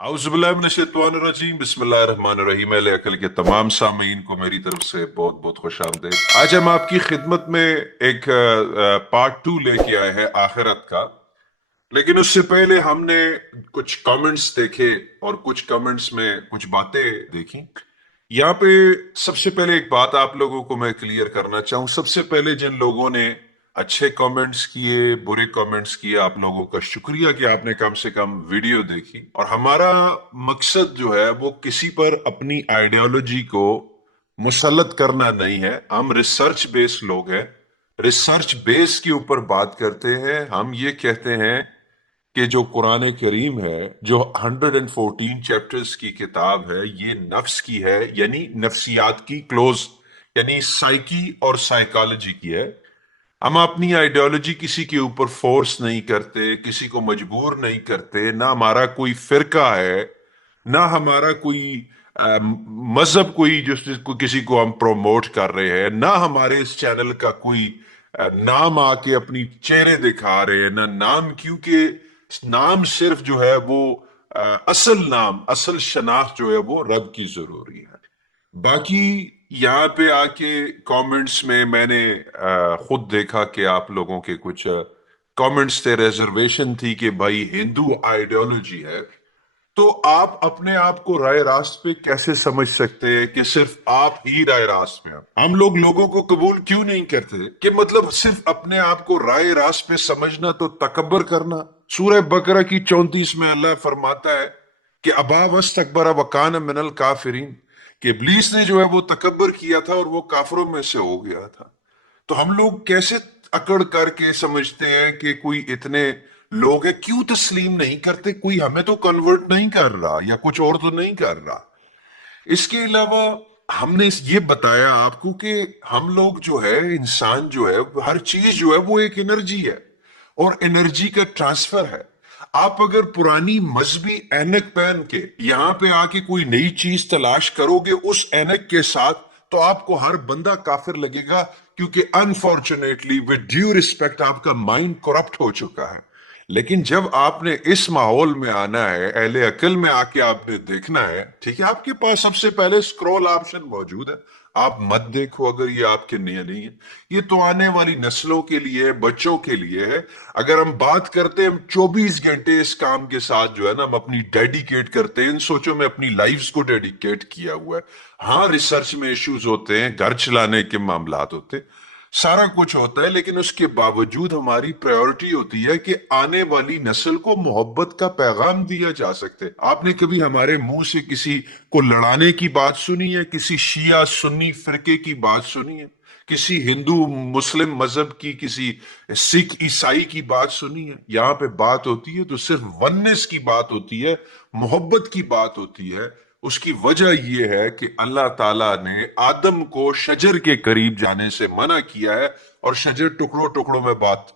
आउज़ुबिल्लाहिमिनश्शैतानिर्रजीम बिस्मिल्लाहिर्रहमानिर्रहीम। अहले अकल के तमाम सामीन को मेरी तरफ से बहुत बहुत खुश आमदीद। आज हम आपकी खिदमत में एक पार्ट 2 लेके आए हैं आखिरत का। लेकिन उससे पहले हमने कुछ कमेंट्स देखे और कुछ कमेंट्स में कुछ बातें देखी। यहाँ पे सबसे पहले एक बात आप लोगों को मैं क्लियर करना चाहूँ। सबसे पहले जिन लोगों ने अच्छे कमेंट्स किए, बुरे कमेंट्स किए, आप लोगों का शुक्रिया कि आपने कम से कम वीडियो देखी। और हमारा मकसद जो है वो किसी पर अपनी आइडियोलॉजी को मुसल्लत करना नहीं है। हम रिसर्च बेस्ड लोग हैं, रिसर्च बेस के ऊपर बात करते हैं। हम ये कहते हैं कि जो कुरान करीम है, जो 114 चैप्टर्स की किताब है, ये नफ्स की है, यानी नफ्सियात की, क्लोज यानी साइकी और साइकोलॉजी की है। हम अपनी आइडियोलॉजी किसी के ऊपर फोर्स नहीं करते, किसी को मजबूर नहीं करते। ना हमारा कोई फिरका है, ना हमारा कोई मजहब कोई जिसको किसी को हम प्रमोट कर रहे हैं, ना हमारे इस चैनल का कोई नाम आके अपनी चेहरे दिखा रहे हैं। ना नाम, क्योंकि नाम सिर्फ जो है वो असल नाम, असल शनाख्त जो है वो रब की जरूरी है। बाकी यहाँ पे आके कमेंट्स में मैंने खुद देखा कि आप लोगों के कुछ कमेंट्स थे, रिजर्वेशन थी कि भाई हिंदू आइडियोलॉजी है। तो आप अपने आप को राय रास्त पे कैसे समझ सकते हैं कि सिर्फ आप ही राय रास्त पे हैं? हम लोग लोगों को कबूल क्यों नहीं करते कि मतलब सिर्फ अपने आप को राय रास्त पे समझना तो तकब्बर करना। सूरह बकरा की 34 में अल्लाह फरमाता है कि अबा वस्तकबरा वकान मिनल काफिरीन, कि इब्लीस ने जो है वो तकब्बर किया था और वो काफिरों में से हो गया था। तो हम लोग कैसे अकड़ करके समझते हैं कि कोई इतने लोग हैं, क्यों तस्लीम नहीं करते? कोई हमें तो कन्वर्ट नहीं कर रहा या कुछ और तो नहीं कर रहा। इसके अलावा हमने ये बताया आपको कि हम लोग जो है, इंसान जो है, हर चीज जो है वो एक एनर्जी है और एनर्जी का ट्रांसफर है। आप अगर पुरानी मजहबी ऐनक पहन के यहाँ पे आके कोई नई चीज तलाश करोगे उस ऐनक के साथ, तो आपको हर बंदा काफिर लगेगा, क्योंकि अनफॉर्चुनेटली विद ड्यू रिस्पेक्ट आपका माइंड करप्ट हो चुका है। लेकिन जब आपने इस माहौल में आना है, अहले अकल में आके आपने देखना है, ठीक है, आपके पास सबसे पहले स्क्रॉल ऑप्शन मौजूद है। आप मत देखो अगर ये आपके लिए नहीं है। ये तो आने वाली नस्लों के लिए है, बच्चों के लिए है। अगर हम बात करते हैं, हम 24 घंटे इस काम के साथ जो है ना हम अपनी डेडिकेट करते हैं, इन सोचों में अपनी लाइफ्स को डेडिकेट किया हुआ है। हाँ, रिसर्च में इश्यूज होते हैं, घर चलाने के मामलात होते हैं, सारा कुछ होता है, लेकिन उसके बावजूद हमारी प्रायोरिटी होती है कि आने वाली नस्ल को मोहब्बत का पैगाम दिया जा सकते। आपने कभी हमारे मुंह से किसी को लड़ाने की बात सुनी है? किसी शिया सुन्नी फिरके की बात सुनी है? किसी हिंदू मुस्लिम मजहब की, किसी सिख ईसाई की बात सुनी है? यहाँ पे बात होती है तो सिर्फ वननेस की बात होती है, मोहब्बत की बात होती है। उसकी वजह यह है कि अल्लाह ताला ने आदम को शजर के करीब जाने से मना किया है, और शजर टुकड़ों टुकड़ों में बात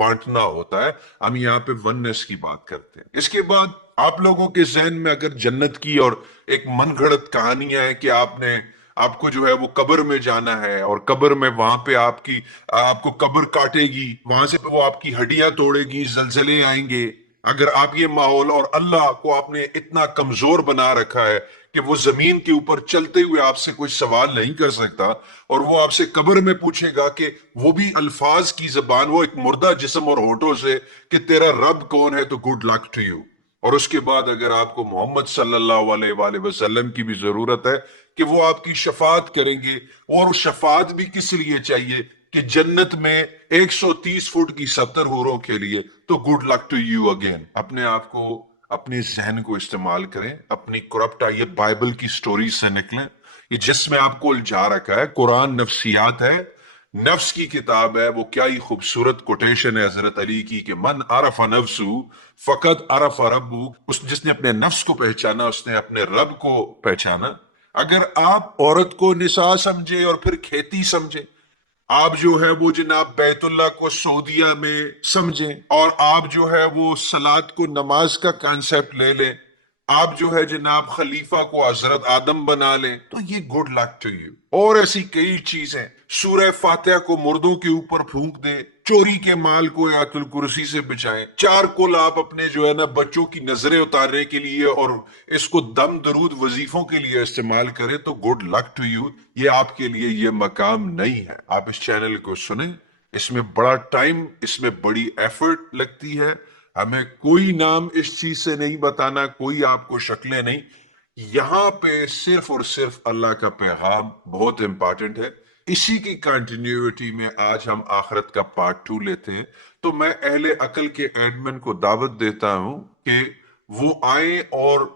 बांटना होता है। हम यहाँ पे वननेस की बात करते हैं। इसके बाद आप लोगों के जहन में अगर जन्नत की और एक मनगढ़ंत कहानियां हैं कि आपको जो है वो कब्र में जाना है, और कब्र में वहां पे आपको कब्र काटेगी, वहां से वो आपकी हड्डियां तोड़ेगी, जलजले आएंगे। अगर आप ये माहौल, और अल्लाह को आपने इतना कमजोर बना रखा है कि वो जमीन के ऊपर चलते हुए आपसे कोई सवाल नहीं कर सकता, और वो आपसे कब्र में पूछेगा कि वो भी अल्फाज की जबान, वो एक मुर्दा जिस्म और होठों से, कि तेरा रब कौन है, तो गुड लक टू यू। और उसके बाद अगर आपको मोहम्मद सल्लल्लाहु अलैहि वसल्लम की भी जरूरत है कि वो आपकी शफात करेंगे, और शफात भी किस लिए चाहिए? कि जन्नत में 130 फुट की 70 हूरों के लिए, तो good luck to you again. अपने आप को, अपने जहन को इस्तेमाल करें, अपनी करप्ट आइए बाइबल की स्टोरी से निकलें। ये जिसमें आपको उलझा रखा है, कुरान नफ्सियात है, नफ्स की किताब है। वो क्या ही खूबसूरत कोटेशन है हजरत अली की कि मन अरफा नफ्सु फकत अरफा रब्बु, उस जिसने अपने नफ्स को पहचाना उसने अपने रब को पहचाना। अगर आप औरत को निसा समझे और फिर खेती समझे, आप जो है वो जनाब बैतुल्लाह को सऊदिया में समझें, और आप जो है वो सलात को नमाज का कॉन्सेप्ट ले लें, آپ جو ہے جناب خلیفہ کو حضرت آدم بنا لیں تو یہ گڈ لک ٹو یو. اور ایسی کئی چیزیں. سورہ فاتحہ کو مردوں کے اوپر پھونک دیں, چوری کے مال کو آیت الکرسی سے بچائیں, چارکول آپ اپنے جو ہے نا بچوں کی نظریں اتارنے کے لیے اور اس کو دم درود وظیفوں کے لیے استعمال کریں تو گڈ لک ٹو یو. یہ آپ کے لیے یہ مقام نہیں ہے. آپ اس چینل کو سنیں, اس میں بڑا ٹائم, اس میں بڑی ایفرٹ لگتی ہے. ہمیں کوئی نام اس چیز سے نہیں بتانا, کوئی آپ کو شکلیں نہیں. یہاں پہ صرف اور صرف اللہ کا پیغام بہت امپارٹنٹ ہے. اسی کی کنٹینیوٹی میں آج ہم آخرت کا پارٹ 2 لیتے ہیں. تو میں اہل عقل کے ایڈمن کو دعوت دیتا ہوں کہ وہ آئیں اور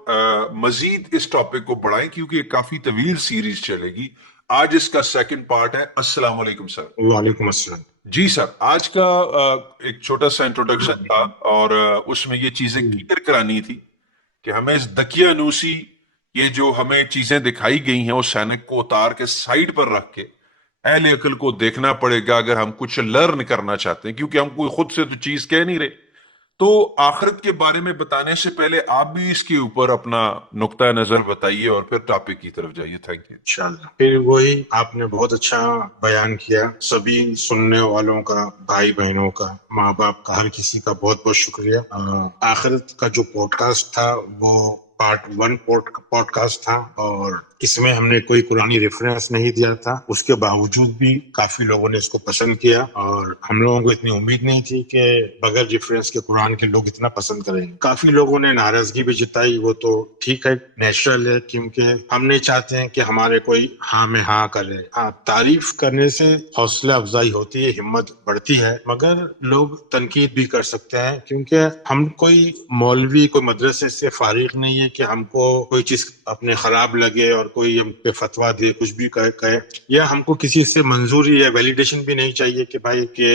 مزید اس ٹاپک کو بڑھائیں, کیونکہ یہ کافی طویل سیریز چلے گی. آج اس کا سیکنڈ پارٹ ہے. السلام علیکم سر. وعلیکم السلام. جی سر, آج کا ایک چھوٹا سا انٹروڈکشن تھا اور اس میں یہ چیزیں کلیئر کرانی تھی کہ ہمیں اس دقیانوسی, یہ جو ہمیں چیزیں دکھائی گئی ہیں اس سینک کو اتار کے سائڈ پر رکھ کے اہل عقل کو دیکھنا پڑے گا اگر ہم کچھ لرن کرنا چاہتے ہیں, کیونکہ ہم کوئی خود سے تو چیز کہہ نہیں رہے. تو آخرت کے بارے میں بتانے سے پہلے آپ بھی اس کے اوپر اپنا نقطہ نظر بتائیے اور پھر ٹاپک کی طرف جائیے. Thank you. انشاءاللہ. پھر وہی آپ نے بہت اچھا بیان کیا. سبھی سننے والوں کا, بھائی بہنوں کا, ماں باپ کا, ہر کسی کا بہت بہت شکریہ. آخرت کا جو پوڈ کاسٹ تھا وہ پارٹ 1 پوڈ کاسٹ تھا اور اس میں ہم نے کوئی قرآنی ریفرنس نہیں دیا تھا. اس کے باوجود بھی کافی لوگوں نے اس کو پسند کیا اور ہم لوگوں کو اتنی امید نہیں تھی کہ بغیر ریفرنس کے قرآن کے لوگ اتنا پسند کریں گے. کافی لوگوں نے ناراضگی بھی جتائی, وہ تو ٹھیک ہے, نیچرل ہے, کیونکہ ہم نہیں چاہتے ہیں کہ ہمارے کوئی ہاں میں ہاں کرے. ہاں, تعریف کرنے سے حوصلہ افزائی ہوتی ہے, ہمت بڑھتی ہے, مگر لوگ تنقید بھی کر سکتے ہیں کیونکہ ہم کوئی مولوی, کوئی مدرسے سے فارغ نہیں ہے کہ ہم کو کوئی چیز اپنے خراب لگے اور کوئی ہم پہ فتویٰ دے, کچھ بھی کہے, یا ہم کو کسی سے منظوری یا ویلیڈیشن بھی نہیں چاہیے کہ بھائی کہ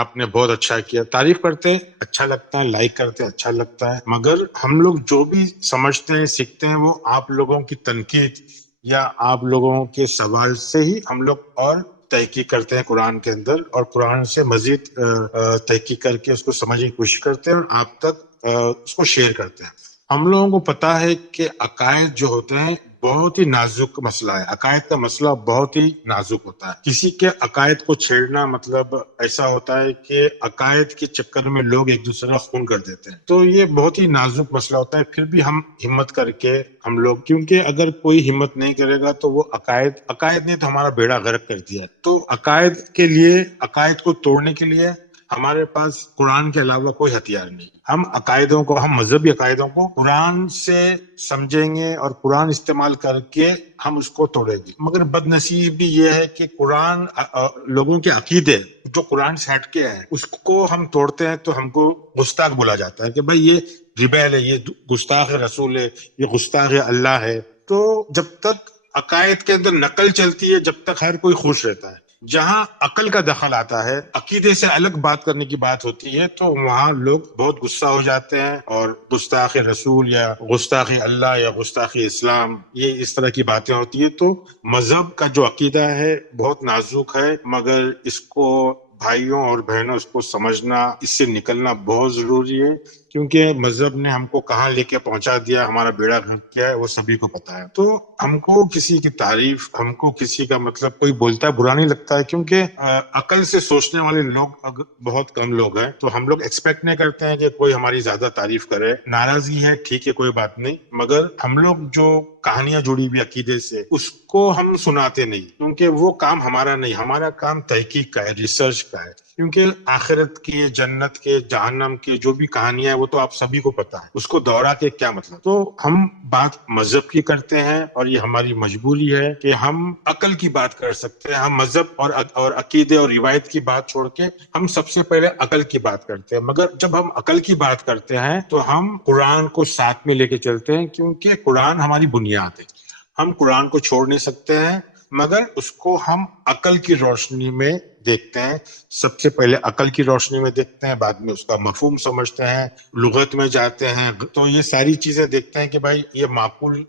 آپ نے بہت اچھا کیا. تعریف کرتے اچھا لگتا ہے, لائک کرتے اچھا لگتا ہے, مگر ہم لوگ جو بھی سمجھتے ہیں, سیکھتے ہیں, وہ آپ لوگوں کی تنقید یا آپ لوگوں کے سوال سے ہی ہم لوگ اور تحقیق کرتے ہیں قرآن کے اندر, اور قرآن سے مزید تحقیق کر کے اس کو سمجھنے کی کوشش کرتے ہیں اور آپ تک اس کو شیئر کرتے ہیں. ہم لوگوں کو پتا ہے کہ عقائد جو ہوتے ہیں بہت ہی نازک مسئلہ ہے. عقائد کا مسئلہ بہت ہی نازک ہوتا ہے. کسی کے عقائد کو چھیڑنا مطلب ایسا ہوتا ہے کہ عقائد کے چکر میں لوگ ایک دوسرے کا خون کر دیتے ہیں. تو یہ بہت ہی نازک مسئلہ ہوتا ہے. پھر بھی ہم ہمت کر کے ہم لوگ, کیونکہ اگر کوئی ہمت نہیں کرے گا تو وہ عقائد نے تو ہمارا بیڑا غرق کر دیا. تو عقائد کے لیے, عقائد کو توڑنے کے لیے ہمارے پاس قرآن کے علاوہ کوئی ہتھیار نہیں. ہم عقائدوں کو, ہم مذہبی عقائدوں کو قرآن سے سمجھیں گے اور قرآن استعمال کر کے ہم اس کو توڑیں گے. مگر بد نصیبی یہ ہے کہ قرآن, لوگوں کے عقیدے جو قرآن سے ہٹ کے ہیں, اس کو ہم توڑتے ہیں تو ہم کو گستاخ بولا جاتا ہے کہ بھائی یہ ریبیل ہے, یہ گستاخ رسول ہے, یہ گستاخ اللہ ہے. تو جب تک عقائد کے اندر نقل چلتی ہے, جب تک ہر کوئی خوش رہتا ہے. جہاں عقل کا دخل آتا ہے, عقیدے سے الگ بات کرنے کی بات ہوتی ہے, تو وہاں لوگ بہت غصہ ہو جاتے ہیں اور گستاخ رسول یا گستاخ اللہ یا گستاخ اسلام, یہ اس طرح کی باتیں ہوتی ہے. تو مذہب کا جو عقیدہ ہے بہت نازک ہے, مگر اس کو بھائیوں اور بہنوں اس کو سمجھنا, اس سے نکلنا بہت ضروری ہے, کیونکہ مذہب نے ہم کو کہاں لے کے پہنچا دیا, ہمارا بیڑا غرق کیا ہے, وہ سبھی کو پتا ہے. تو ہم کو کسی کی تعریف, ہم کو کسی کا مطلب کوئی بولتا ہے برا نہیں لگتا ہے, کیونکہ عقل سے سوچنے والے لوگ بہت کم لوگ ہیں. تو ہم لوگ ایکسپیکٹ نہیں کرتے ہیں کہ کوئی ہماری زیادہ تعریف کرے. ناراضگی ہے, ٹھیک ہے, کوئی بات نہیں, مگر ہم لوگ جو کہانیاں جڑی ہوئی عقیدے سے, اس کو ہم سناتے نہیں, کیونکہ وہ کام ہمارا نہیں. ہمارا کام تحقیق کا ہے, ریسرچ کا ہے, کیونکہ آخرت کے, جنت کے, جہنم کے جو بھی کہانیاں ہیں وہ تو آپ سبھی کو پتا ہے, اس کو دوہرا کے کیا مطلب. تو ہم بات مذہب کی کرتے ہیں اور یہ ہماری مجبوری ہے کہ ہم عقل کی بات کر سکتے ہیں. ہم مذہب اور عقیدے اور روایت کی بات چھوڑ کے ہم سب سے پہلے عقل کی بات کرتے ہیں. مگر جب ہم عقل کی بات کرتے ہیں تو ہم قرآن کو ساتھ میں لے کے چلتے ہیں, کیونکہ قرآن ہماری بنیاد ہے. ہم قرآن کو چھوڑ نہیں سکتے ہیں, مگر اس کو ہم عقل کی روشنی میں دیکھتے ہیں. سب سے پہلے عقل کی روشنی میں دیکھتے ہیں, بعد میں اس کا مفہوم سمجھتے ہیں, لغت میں جاتے ہیں, تو یہ ساری چیزیں دیکھتے ہیں کہ بھائی یہ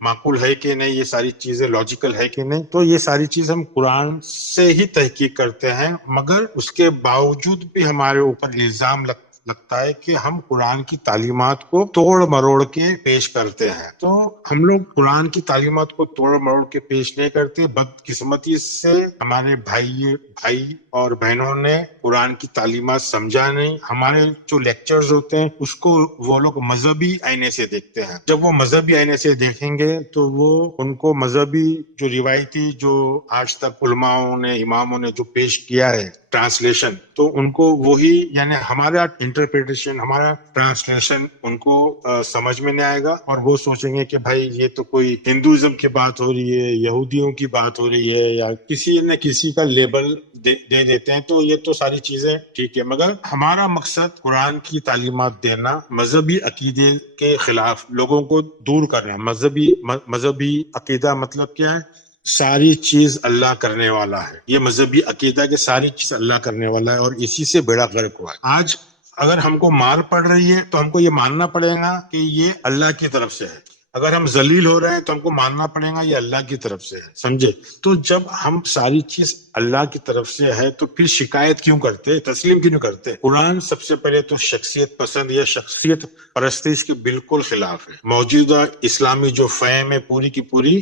معقول ہے کہ نہیں, یہ ساری چیزیں لاجیکل ہے کہ نہیں. تو یہ ساری چیز ہم قرآن سے ہی تحقیق کرتے ہیں, مگر اس کے باوجود بھی ہمارے اوپر الزام लगता है कि हम कुरान की तालीमात को तोड़ मरोड़ के पेश करते हैं, तो हम लोग कुरान की तालीमात को तोड़ मरोड़ के पेश नहीं करते। बदकिस्मती से हमारे भाई और बहनों ने कुरान की तालीमात समझा नहीं। हमारे जो लेक्चर्स होते हैं उसको वो लोग मजहबी आईने से देखते हैं। जब वो मजहबी आईने से देखेंगे तो वो उनको मजहबी जो रिवायती जो आज तक उलमाओं ने इमामों ने जो पेश किया है ट्रांसलेशन, तो उनको वही यानी हमारा इंटरप्रिटेशन हमारा ट्रांसलेशन उनको समझ में नहीं आएगा, और वो सोचेंगे कि भाई ये तो कोई हिंदुइज्म की बात हो रही है, यहूदियों की बात हो रही है, या किसी न किसी का लेबल दे देते हैं। तो ये तो सारी चीजें ठीक है, मगर हमारा मकसद कुरान की तालीमात देना, मजहबी अकीदे के खिलाफ लोगों को दूर करना। मजहबी अकीदा मतलब क्या है? सारी चीज अल्लाह करने वाला है। ये मजहबी अकीदा के सारी चीज अल्लाह करने वाला है, और इसी से बेड़ा गर्क हुआ है। आज अगर हमको मार पड़ रही है तो हमको ये मानना पड़ेगा कि ये अल्लाह की तरफ से है। अगर हम जलील हो रहे हैं तो हमको मानना पड़ेगा ये अल्लाह की तरफ से है, समझे? तो जब हम सारी चीज अल्लाह की तरफ से है तो फिर शिकायत क्यों करते, तस्लीम क्यों करते? कुरान सबसे पहले तो शख्सियत पसंद या शख्सियत परस्तिश के बिल्कुल खिलाफ है। मौजूदा इस्लामी जो फहम है पूरी की पूरी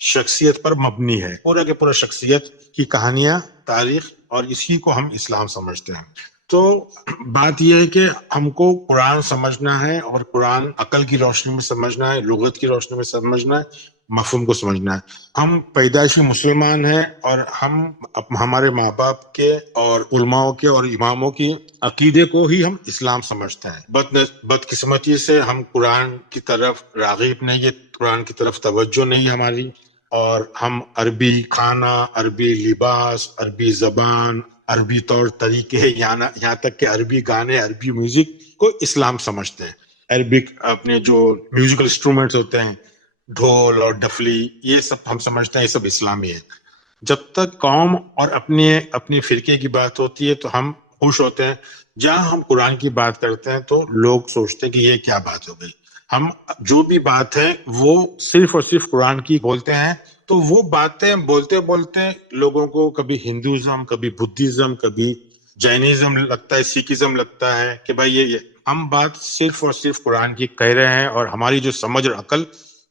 शख्सियत पर मबनी है। पूरा के पूरा शख्सियत की कहानियां, तारीख, और इसी को हम इस्लाम समझते हैं। तो बात यह है कि हमको कुरान समझना है, और कुरान अकल की रोशनी में समझना है, लुगत की रोशनी में समझना है, मफहूम को समझना है। हम पैदाइशी मुसलमान हैं, और हम हमारे माँ बाप के और उलमाओं के और इमामों की अकीदे को ही हम इस्लाम समझते हैं। बदकिस्मती से हम कुरान की तरफ रागिब नहीं है, कुरान की तरफ तवज्जो नहीं हमारी, और हम अरबी खाना, अरबी लिबास, अरबी जबान, अरबी तौर तरीके, यहाँ तक कि अरबी गाने, अरबी म्यूजिक को इस्लाम समझते हैं। अरबिक अपने जो म्यूजिकल इंस्ट्रूमेंट्स होते हैं, ढोल और डफली, ये सब हम समझते हैं ये सब इस्लामी है। जब तक कौम और अपनी फिरके की बात होती है तो हम खुश होते हैं। जहां हम कुरान की बात करते हैं तो लोग सोचते हैं कि ये क्या बात हो गई। हम जो भी बात है वो सिर्फ और सिर्फ कुरान की बोलते हैं, तो वो बातें बोलते बोलते लोगों को कभी हिंदुइज्म, कभी बुद्धिज्म, कभी जैनिज्म लगता है, सिखिज्म लगता है कि भाई ये हम बात सिर्फ और सिर्फ कुरान की कह रहे हैं, और हमारी जो समझ और अकल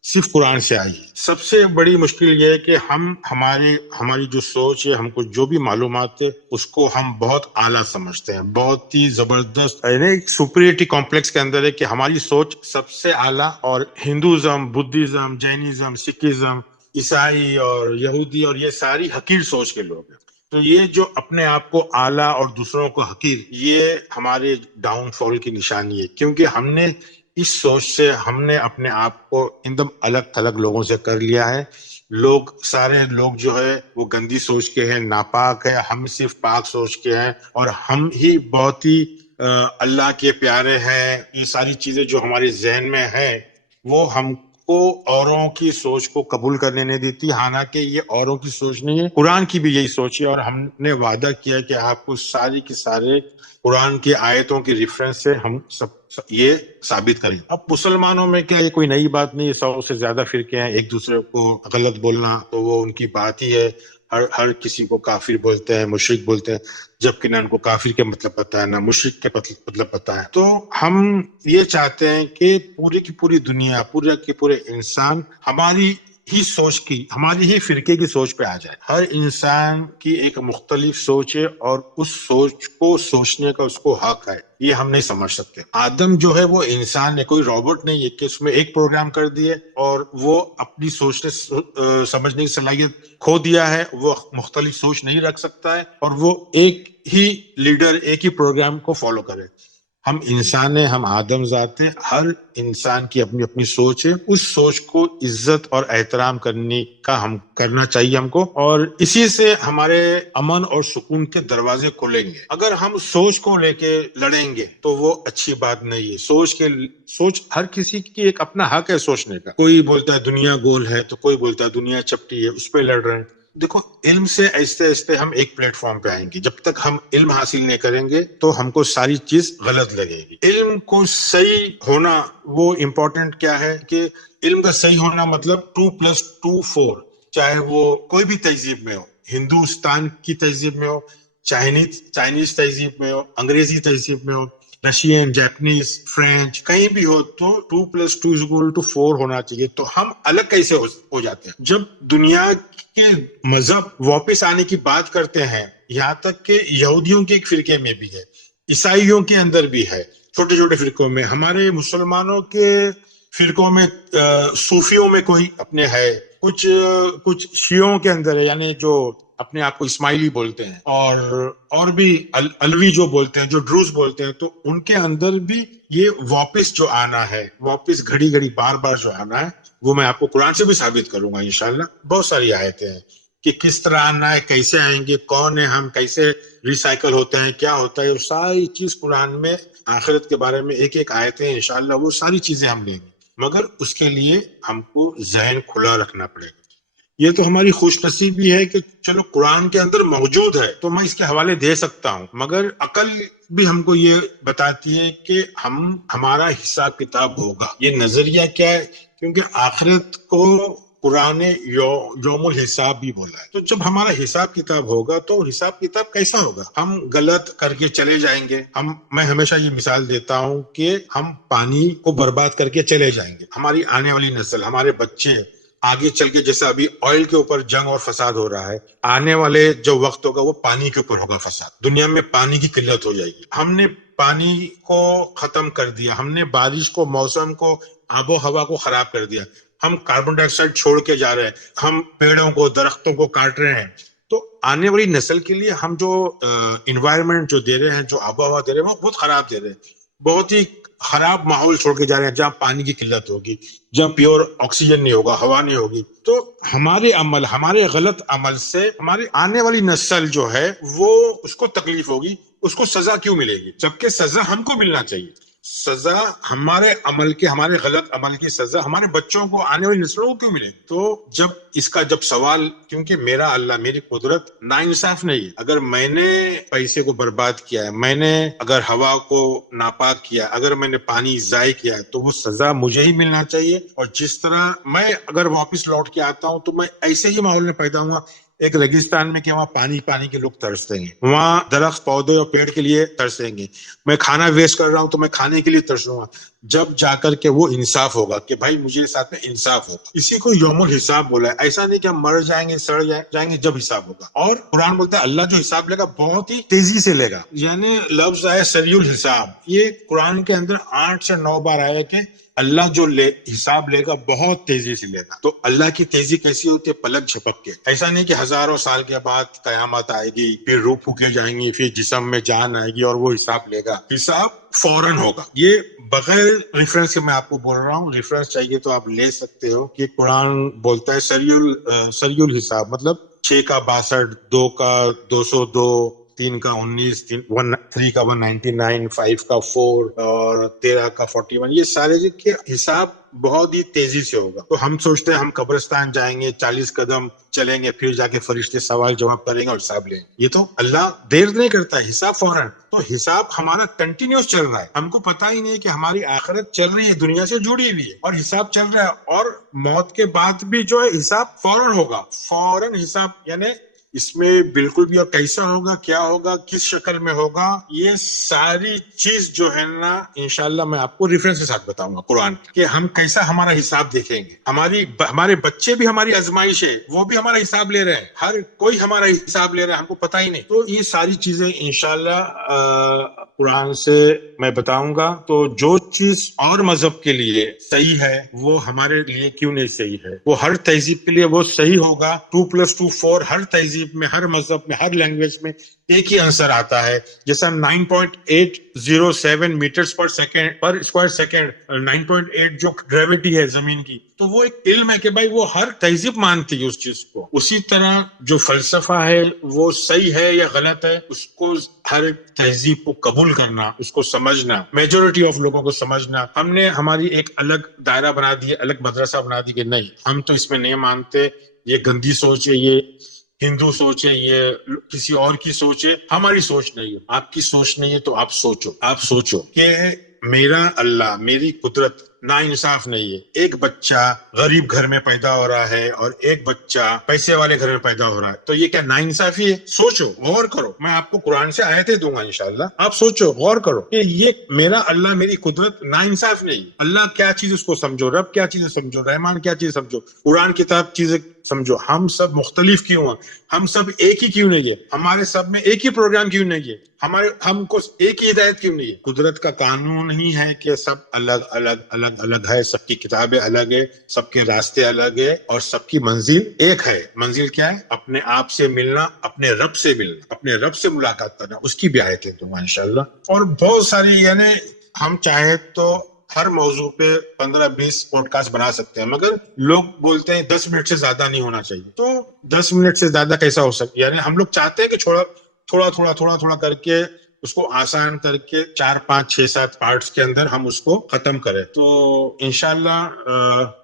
सिर्फ कुरान से आई है। सबसे बड़ी मुश्किल ये है कि हमारी जो सोच है, हमको जो भी मालूमात है उसको हम बहुत आला समझते हैं, बहुत ही जबरदस्त, एक सुपीरियरिटी कॉम्प्लेक्स के अंदर है कि हमारी सोच सबसे आला, और हिंदुइज्म, बुद्धिज्म, जैनिज्म, सिखिज्म, ईसाई और यहूदी और ये सारी हकीर सोच के लोग हैं। तो ये जो अपने आप को आला और दूसरों को हकीर, ये हमारे डाउनफॉल की निशानी है, क्योंकि हमने इस सोच से हमने अपने आप को एकदम अलग थलग लोगों से कर लिया है। सारे लोग जो है वो गंदी सोच के हैं, नापाक है, हम सिर्फ पाक सोच के हैं, और हम ही बहुत ही अल्लाह के प्यारे हैं। ये सारी चीजें जो हमारे जहन में है वो हमको औरों की सोच को कबूल करने नहीं देती। हालांकि ये औरों की सोच नहीं है, कुरान की भी यही सोच है, और हमने वादा किया कि आपको सारी की सारे कुरान की आयतों की रेफरेंस से हम सब ये साबित करें। अब मुसलमानों में क्या ये कोई नई बात नहीं है, 100 से ज्यादा फिरके हैं, एक दूसरे को गलत बोलना तो वो उनकी बात ही है। हर किसी को काफिर बोलते हैं, मुशरिक बोलते हैं, जबकि ना उनको काफिर के मतलब पता है ना मुशरिक के मतलब पता है। तो हम ये चाहते हैं कि पूरी की पूरी दुनिया, पूरे के पूरे इंसान हमारी ही सोच की, हमारी ही फिरके की सोच पे आ जाए। हर इंसान की एक मुख्तलिफ सोच है, और उस सोच को सोचने का उसको हक है, ये हम नहीं समझ सकते। आदम जो है वो इंसान है, कोई रोबोट नहीं है कि उसमें एक प्रोग्राम कर दिए और वो अपनी सोचने समझने की सलाहियत खो दिया है। वो मुख्तलिफ सोच नहीं रख सकता है, और वो एक ही लीडर, एक ही प्रोग्राम को फॉलो करे। हम इंसान हैं, हम आदम जात हैं, हर इंसान की अपनी अपनी सोच है। उस सोच को इज्जत और एहतराम करना चाहिए हमको, और इसी से हमारे अमन और सुकून के दरवाजे खुलेंगे। अगर हम सोच को लेके लड़ेंगे तो वो अच्छी बात नहीं है। सोच हर किसी की एक अपना हक है सोचने का। कोई बोलता है दुनिया गोल है, तो कोई बोलता है दुनिया चपटी है, उस पर लड़ रहे हैं। देखो, इल्म से ऐसे ऐसे हम एक प्लेटफॉर्म पे आएंगे। जब तक हम इल्म हासिल नहीं करेंगे तो हमको सारी चीज गलत लगेगी। इल्म को सही होना, वो इम्पोर्टेंट क्या है कि इल्म का सही होना मतलब 2+2 4, चाहे वो कोई भी तहजीब में हो, हिंदुस्तान की तहजीब में हो, चाइनीज तहजीब में हो, अंग्रेजी तहजीब में हो, रशियन, जापानीज, फ्रेंच कहीं भी हो तो 2+2=4 होना चाहिए। तो हम अलग कैसे हो जाते हैं? जब दुनिया के मजहब वापस आने की बात करते हैं, यहाँ तक कि यहूदियों के एक फिरके में भी है, ईसाइयों के अंदर भी है, छोटे छोटे फिरकों में, हमारे मुसलमानों के फिरकों में, सूफियों में कोई अपने है, कुछ शियों के अंदर है, यानी जो अपने आप को इस्माइली बोलते हैं, और भी अलवी जो बोलते हैं, जो ड्रूज बोलते हैं, तो उनके अंदर भी ये वापस जो आना है, वापस घड़ी घड़ी बार बार जो आना है, वो मैं आपको कुरान से भी साबित करूंगा इंशाल्लाह। बहुत सारी आयतें हैं कि किस तरह आना है, कैसे आएंगे, कौन है हम, कैसे रिसाइकल होते हैं, क्या होता है, वो सारी चीज कुरान में आखिरत के बारे में एक एक आयतें हैं इंशाल्लाह, वो सारी चीजें हम लेंगे, मगर उसके लिए हमको जहन खुला रखना पड़ेगा। ये तो हमारी खुशनसीबी है कि चलो कुरान के अंदर मौजूद है तो मैं इसके हवाले दे सकता हूँ, मगर अकल भी हमको ये बताती है कि हमारा हिसाब किताब होगा। ये नजरिया क्या है? क्योंकि आखिरत को कुरान यौमुल हिसाब भी बोला है। तो जब हमारा हिसाब किताब होगा तो हिसाब किताब कैसा होगा? हम गलत करके चले जाएंगे। मैं हमेशा ये मिसाल देता हूँ कि हम पानी को बर्बाद करके चले जाएंगे, हमारी आने वाली नस्ल, हमारे बच्चे आगे चल के, जैसे अभी ऑयल के ऊपर जंग और फसाद हो रहा है, आने वाले जो वक्त होगा वो पानी के ऊपर होगा फसाद। दुनिया में पानी की किल्लत हो जाएगी। हमने पानी को खत्म कर दिया, हमने बारिश को, मौसम को, आबो हवा को खराब कर दिया, हम कार्बन डाइऑक्साइड छोड़ के जा रहे हैं, हम पेड़ों को, दरख्तों को काट रहे हैं। तो आने वाली नस्ल के लिए हम जो इन्वायरमेंट जो दे रहे हैं, जो आबो हवा दे रहे हैं, वो बहुत खराब दे रहे हैं। बहुत ही खराब माहौल छोड़ के जा रहे हैं, जहाँ पानी की किल्लत होगी, जहाँ प्योर ऑक्सीजन नहीं होगा, हवा नहीं होगी। तो हमारे अमल, हमारे गलत अमल से हमारी आने वाली नस्ल जो है वो, उसको तकलीफ होगी, उसको सजा क्यों मिलेगी? जबकि सजा हमको मिलना चाहिए। सजा हमारे अमल के, हमारे गलत अमल की सजा हमारे बच्चों को, आने वाली नस्लों को क्यों मिले? तो जब सवाल, क्योंकि मेरा अल्लाह, मेरी कुदरत नाइंसाफ नहीं है। अगर मैंने पैसे को बर्बाद किया है, मैंने अगर हवा को नापाक किया, अगर मैंने पानी जाय किया है, तो वो सजा मुझे ही मिलना चाहिए। और जिस तरह मैं अगर वापस लौट के आता हूँ तो मैं ऐसे ही माहौल में पैदा हुआ, एक रेगिस्तान में, कि वहाँ पानी के लोग तरसेंगे, वहाँ दरख्त, पौधे और पेड़ के लिए तरसेंगे। मैं खाना वेस्ट कर रहा हूँ तो मैं खाने के लिए तरसूंगा। जब जाकर के वो इंसाफ होगा कि भाई मुझे साथ में इंसाफ होगा। इसी को यौमुल हिसाब बोला है। ऐसा नहीं कि हम मर जाएंगे, सड़ जाएंगे, जब हिसाब होगा। और कुरान बोलता है अल्लाह जो हिसाब लेगा बहुत ही तेजी से लेगा। यानी लफ्ज आया सरियुल हिसाब, ये कुरान के अंदर 8 से 9 बार आया कि अल्लाह जो हिसाब लेगा बहुत तेजी से लेगा। तो अल्लाह की तेजी कैसी होती है? पलक झपक के। ऐसा नहीं कि हजारों साल के बाद कयामत आएगी, फिर रूह फूके जाएंगी, फिर जिस्म में जान आएगी और वो हिसाब लेगा। हिसाब फौरन होगा। ये बगैर रेफरेंस के मैं आपको बोल रहा हूँ, रेफरेंस चाहिए तो आप ले सकते हो कि कुरान बोलता है सरियुल हिसाब, मतलब 6 का 62, 2 का 202, 3 का 19, 3 का 199, 5 का 4 और 13 का 41, ये सारे के हिसाब बहुत ही तेजी से होगा। तो हम सोचते हैं हम कब्रिस्तान जाएंगे, 40 कदम चलेंगे, फिर जाके फरिश्ते सवाल जवाब करेंगे और हिसाब लेंगे। ये तो अल्लाह देर नहीं करता, हिसाब फौरन। तो हिसाब हमारा कंटिन्यूस चल रहा है, हमको पता ही नहीं है कि हमारी आखिरत चल रही है, दुनिया से जुड़ी हुई है और हिसाब चल रहा है। और मौत के बाद भी जो है हिसाब फौरन होगा, फौरन हिसाब। यानी इसमें बिल्कुल भी, और कैसा होगा, क्या होगा, किस शक्ल में होगा, ये सारी चीज जो है ना, इंशाल्लाह मैं आपको रेफरेंस के साथ बताऊंगा कुरान कि हम कैसा हमारा हिसाब देखेंगे। हमारे बच्चे भी हमारी आजमाइश है, वो भी हमारा हिसाब ले रहे हैं, हर कोई हमारा हिसाब ले रहा है, हमको पता ही नहीं। तो ये सारी चीजें इंशाल्लाह कुरान से मैं बताऊंगा। तो जो चीज और मजहब के लिए सही है वो हमारे लिए क्यों नहीं सही है? वो हर तहजीब के लिए वो सही होगा। 2+2=4 हर तहजीब में, हर मजहब में, हर लैंग्वेज में एक ही आंसर आता है। जैसा 9.807 मीटर्स पर स्क्वायर सेकेंड, 9.8 जो ग्रेविटी है जमीन की, तो वो एक इल्म है कि भाई वो हर तहजीब मानती है उस चीज को। उसी तरह जो फलसफा है वो सही है या गलत है, उसको हर तहजीब को कबूल करना, उसको समझना, मेजोरिटी ऑफ लोगों को समझना। हमने हमारी एक अलग दायरा बना दी, अलग मदरसा बना दी कि नहीं, हम तो इसमें नहीं मानते, ये गंदी सोच है, ये हिंदू सोच है, ये किसी और की सोच है, हमारी सोच नहीं है। आपकी सोच नहीं है तो आप सोचो कि मेरा अल्लाह, मेरी कुदरत नाइंसाफ नहीं है। एक बच्चा गरीब घर में पैदा हो रहा है और एक बच्चा पैसे वाले घर में पैदा हो रहा है, तो ये क्या नाइंसाफी है? सोचो, गौर करो। मैं आपको कुरान से आयतें दूंगा इंशाल्लाह, आप सोचो, गौर करो कि ये मेरा अल्लाह, मेरी कुदरत नाइंसाफ नहीं। अल्लाह क्या चीज उसको समझो, रब क्या चीज समझो, रहमान क्या चीज समझो, कुरान किताब चीजें समझो। हम सब मुख्तलिफ क्यों हैं? हम सब एक ही क्यों नहीं है? हमारे सब में एक ही प्रोग्राम क्यों नहीं है? हमको एक ही हिदायत क्यों नहीं है? कुदरत का कानून ही है कि सब अलग अलग अलग अलग है, सबकी किताबें अलग है, सबके रास्ते अलग है, और सबकी मंजिल एक है। मंजिल क्या है? अपने आप से मिलना, अपने रब से मिलना, अपने रब से मुलाकात करना। उसकी भी आयतें दूंगा इंशाल्लाह। और बहुत सारी, यानी हम चाहे तो हर मौजू पे 15-20 पॉडकास्ट बना सकते हैं, मगर लोग बोलते हैं 10 मिनट से ज्यादा नहीं होना चाहिए। तो 10 मिनट से ज्यादा कैसा हो सकता? यानी हम लोग चाहते हैं कि थोड़ा थोड़ा करके उसको आसान करके 4-5-6-7 पार्ट्स के अंदर हम उसको खत्म करें। तो इंशाल्लाह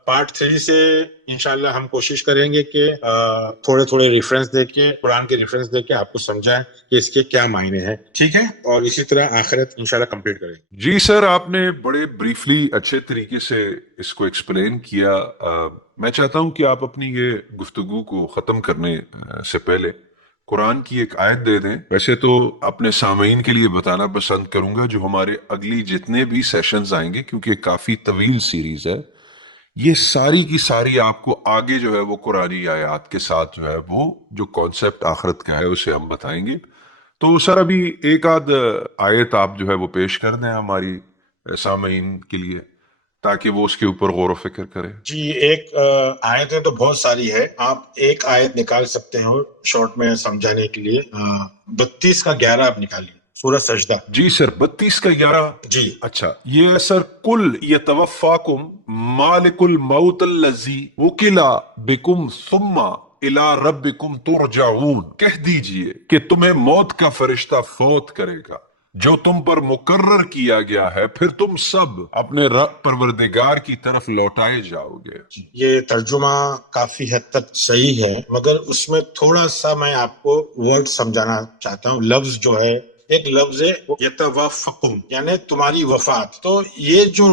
पार्ट 3 से इंशाल्लाह हम कोशिश करेंगे कि थोड़े थोड़े रेफरेंस देके, कुरान के रेफरेंस देके आपको समझाएं कि इसके क्या मायने हैं, ठीक है? और इसी तरह आखिरत इंशाल्लाह कंप्लीट करेंगे। जी सर, आपने बड़े ब्रीफली अच्छे तरीके से इसको एक्सप्लेन किया। मैं चाहता हूं कि आप अपनी ये गुफ्तगू को ख़त्म करने से पहले कुरान की एक आयत दे दें। वैसे तो अपने सामीन के लिए बताना पसंद करूंगा, जो हमारे अगली जितने भी सेशंस आएंगे, क्योंकि ये काफ़ी तवील सीरीज है, ये सारी की सारी आपको आगे जो है वो कुरानी आयत के साथ जो है वो जो कॉन्सेप्ट आखिरत का है उसे हम बताएंगे। तो सर अभी एक आध आयत आप जो है वो पेश कर दें हमारी सामीन के लिए, ताकि वो उसके ऊपर गौर व फिक्र करें। जी, एक आयतें तो बहुत सारी है, आप एक आयत निकाल सकते हो शॉर्ट में समझाने के लिए। 32 का 11 आप निकालिए, सूरह सजदा। जी सर, 32 का 11। जी अच्छा, ये सर, कुल यतवफ़ाकुम मालिकुल मौतल्लज़ी वुकिला बिकुम सुम्मा इला रब्बिकुम तुरजाऊन। कह दीजिए कि तुम्हें मौत का फरिश्ता फौत करेगा जो तुम पर मुकर्रर किया गया है, फिर तुम सब अपने रब परवरदिगार की तरफ लौटाए जाओगे। ये तर्जुमा काफी हद तक सही है, मगर उसमें थोड़ा सा मैं आपको वर्ड समझाना चाहता हूँ। लफ्ज जो है, एक लफ्ज है यतवफ़कुम, यानी तुम्हारी वफात। तो ये जो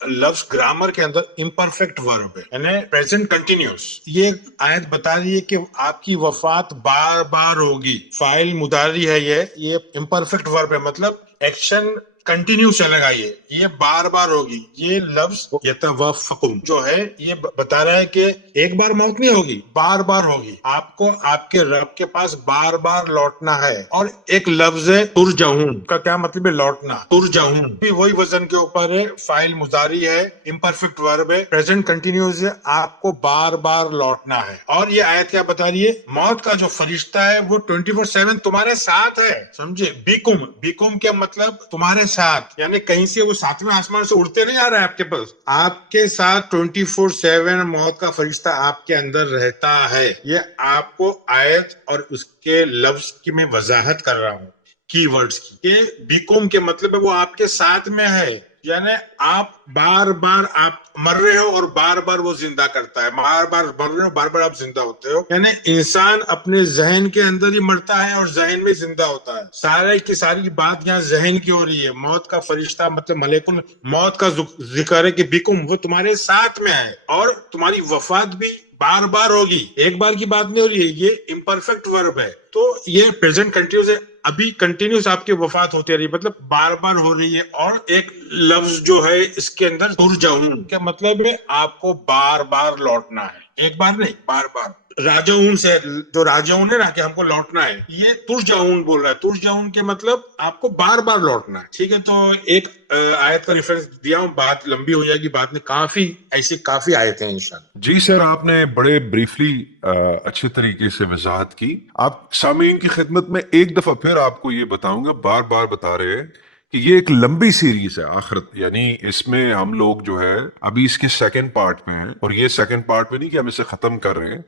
लफ्ज ग्रामर के अंदर इम्परफेक्ट वर्ब है, यानी प्रेजेंट कंटिन्यूस। ये आयत बता रही है कि आपकी वफात बार बार होगी। फाइल मुदारी है, ये इम्परफेक्ट वर्ब है, मतलब एक्शन कंटिन्यू चलेगा, ये बार बार होगी। ये लफ्ज यतवफ़कुम जो है, ये बता रहा है कि एक बार मौत नहीं होगी, बार बार होगी। आपको आपके रब के पास बार बार लौटना है। और एक लफ्ज है तुरजाऊन, का क्या मतलब है? लौटना। तुरजाऊन भी वही वजन के ऊपर है, फाइल मुजारी है, इम्परफेक्ट वर्ब है, प्रेजेंट कंटिन्यूस है, आपको बार बार लौटना है। और ये आयत क्या बता रही है? मौत का जो फरिश्ता है वो 24/7 तुम्हारे साथ है, समझे? बिकुम, बिकुम क्या मतलब? तुम्हारे साथ, यानी कहीं से वो 7वें आसमान से उड़ते नहीं आ रहा है आपके पास, आपके साथ 24/7 मौत का फरिश्ता आपके अंदर रहता है। ये आपको आयत और उसके लफ्ज की मैं वजाहत कर रहा हूँ, कीवर्ड्स की, कि बिकुम के मतलब है वो आपके साथ में है। यानी आप बार बार आप मर रहे हो और बार बार वो जिंदा करता है, बार बार मर रहे हो, बार बार आप जिंदा होते हो। यानी इंसान अपने जहन के अंदर ही मरता है और जहन में जिंदा होता है। सारे की सारी बात यहाँ जहन की हो रही है। मौत का फरिश्ता मतलब मलेकुल मौत का जिक्र है कि बिकुम, वो तुम्हारे साथ में है, और तुम्हारी वफात भी बार बार होगी, एक बार की बात नहीं हो रही है। ये इम्परफेक्ट वर्ब है, तो ये प्रेजेंट कंटिन्यूस है, अभी कंटिन्यूस आपकी वफात होती रही, मतलब बार बार हो रही है। और एक लफ्ज जो है इसके अंदर तुरजाऊन, क्या मतलब है? आपको बार बार लौटना है, एक बार नहीं, बार बार। राजाऊन से, जो राजाऊन है ना, कि हमको लौटना है, ये तुरजाऊन बोल रहा है। तुरजाऊन के मतलब आपको बार बार लौटना है, ठीक है? तो एक आयत का रेफरेंस दिया हूँ, बात लंबी हो जाएगी, बाद में काफी आयतें हैं इंशाल्लाह। जी सर, आपने बड़े ब्रीफली अच्छे तरीके से वजाहत की। आप सामीन की खिदमत में एक दफा फिर आपको ये बताऊंगा, बार बार बता रहे हैं कि ये एक लंबी सीरीज है आखिरत, यानी इसमें हम लोग जो है अभी इसके सेकंड पार्ट में हैं, और ये सेकंड पार्ट में नहीं कि हम इसे खत्म कर रहे हैं,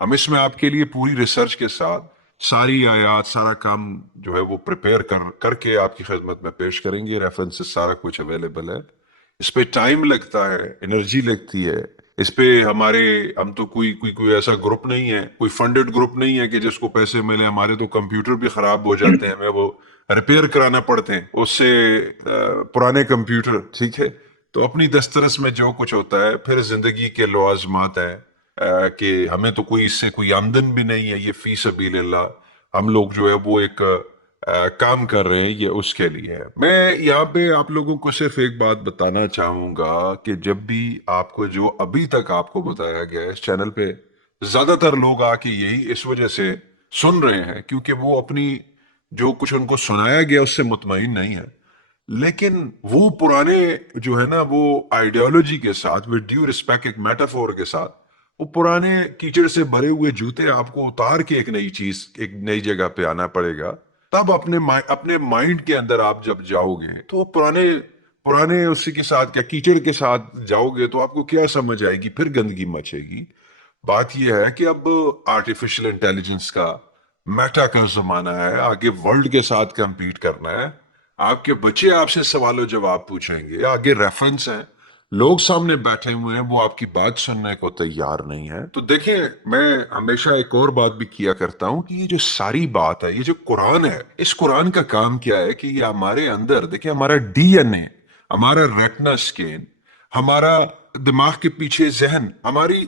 हम इसमें आपके लिए पूरी रिसर्च के साथ सारी आयात, सारा काम जो है वो प्रिपेयर करके आपकी खिदमत में पेश करेंगे। रेफरेंसेस सारा कुछ अवेलेबल है। इस पे टाइम लगता है, एनर्जी लगती है इस पे हमारे। हम तो कोई ऐसा ग्रुप नहीं है, कोई फंडेड ग्रुप नहीं है कि जिसको पैसे मिले। हमारे तो कंप्यूटर भी खराब हो जाते हैं, हमें वो रिपेयर कराना पड़ते हैं उससे, पुराने कंप्यूटर, ठीक है? تو اپنی دسترس میں جو کچھ ہوتا ہے، پھر زندگی کے لوازمات ہیں کہ ہمیں تو کوئی اس سے کوئی آمدن بھی نہیں ہے، یہ فی سبیل اللہ ہم لوگ جو ہے وہ ایک کام کر رہے ہیں، یہ اس کے لیے ہے۔ میں یہاں پہ آپ لوگوں کو صرف ایک بات بتانا چاہوں گا کہ جب بھی آپ کو جو ابھی تک آپ کو بتایا گیا ہے اس چینل پہ، زیادہ تر لوگ آ کے یہی اس وجہ سے سن رہے ہیں کیونکہ وہ اپنی جو کچھ ان کو سنایا گیا اس سے مطمئن نہیں ہے، لیکن وہ پرانے جو ہے نا وہ آئیڈیالوجی کے ساتھ، ود ڈیو رسپیکٹ، ایک میٹافور کے ساتھ، وہ پرانے کیچڑ سے بھرے ہوئے جوتے آپ کو اتار کے ایک نئی چیز، ایک نئی جگہ پہ آنا پڑے گا۔ تب اپنے مائنڈ کے اندر آپ جب جاؤ گے تو وہ پرانے اسی کے ساتھ کیا کیچڑ کے ساتھ جاؤ گے تو آپ کو کیا سمجھ آئے گی؟ پھر گندگی مچے گی۔ بات یہ ہے کہ اب آرٹیفیشل انٹیلیجنس کا، میٹا کا زمانہ ہے، آگے ورلڈ کے ساتھ کمپیٹ کرنا ہے۔ آپ کے بچے آپ سے سوال و جواب پوچھیں گے، آگے ریفرنس ہیں، لوگ سامنے بیٹھے ہوئے ہیں، وہ آپ کی بات سننے کو تیار نہیں ہے۔ تو دیکھیں، میں ہمیشہ ایک اور بات بھی کیا کرتا ہوں کہ یہ جو ساری بات ہے، یہ جو قرآن ہے، اس قرآن کا کام کیا ہے کہ یہ ہمارے اندر، دیکھیں، ہمارا ڈی این اے، ہمارا ریٹنا اسکین، ہمارا دماغ کے پیچھے ذہن، ہماری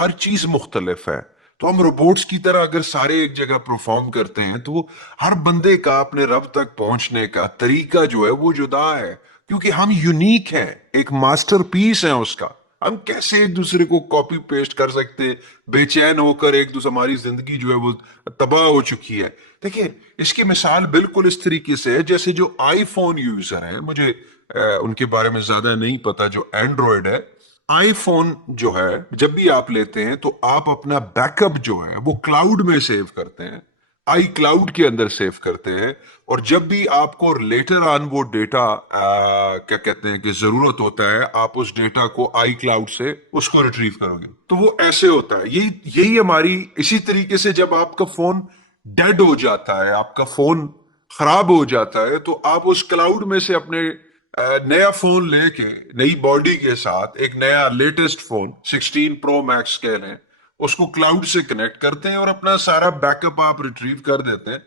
ہر چیز مختلف ہے۔ تو ہم روبوٹس کی طرح اگر سارے ایک جگہ پرفارم کرتے ہیں تو ہر بندے کا اپنے رب تک پہنچنے کا طریقہ جو ہے وہ جدا ہے، کیونکہ ہم یونیک ہیں، ایک ماسٹر پیس ہے اس کا۔ ہم کیسے ایک دوسرے کو کاپی پیسٹ کر سکتے، بے چین ہو کر ایک دوسرے، ہماری زندگی جو ہے وہ تباہ ہو چکی ہے۔ دیکھیں، اس کی مثال بالکل اس طریقے سے ہے جیسے جو آئی فون یوزر ہیں، مجھے ان کے بارے میں زیادہ نہیں پتا، جو اینڈرائڈ ہے، آئی فون جو ہے جب بھی آپ لیتے ہیں تو آپ اپنا بیک اپ جو ہے وہ کلاؤڈ میں سیو کرتے ہیں، آئی کلاؤڈ کے اندر سیو کرتے ہیں، اور جب بھی آپ کو لیٹر آن وہ ڈیٹا کیا کہتے ہیں کہ ضرورت ہوتا ہے، آپ اس ڈیٹا کو آئی کلاؤڈ سے اس کو ریٹریو کرو گے۔ تو وہ ایسے ہوتا ہے، یہی ہماری، اسی طریقے سے جب آپ کا فون ڈیڈ ہو جاتا ہے، آپ کا فون خراب ہو جاتا ہے، تو آپ اس کلاؤڈ میں سے اپنے نیا فون لے کے، نئی باڈی کے ساتھ، ایک نیا لیٹسٹ فون 16 پرو میکس کہہ لیں، اس کو کلاؤڈ سے کنیکٹ کرتے ہیں اور اپنا سارا بیک اپ آپ ریٹریو کر دیتے ہیں۔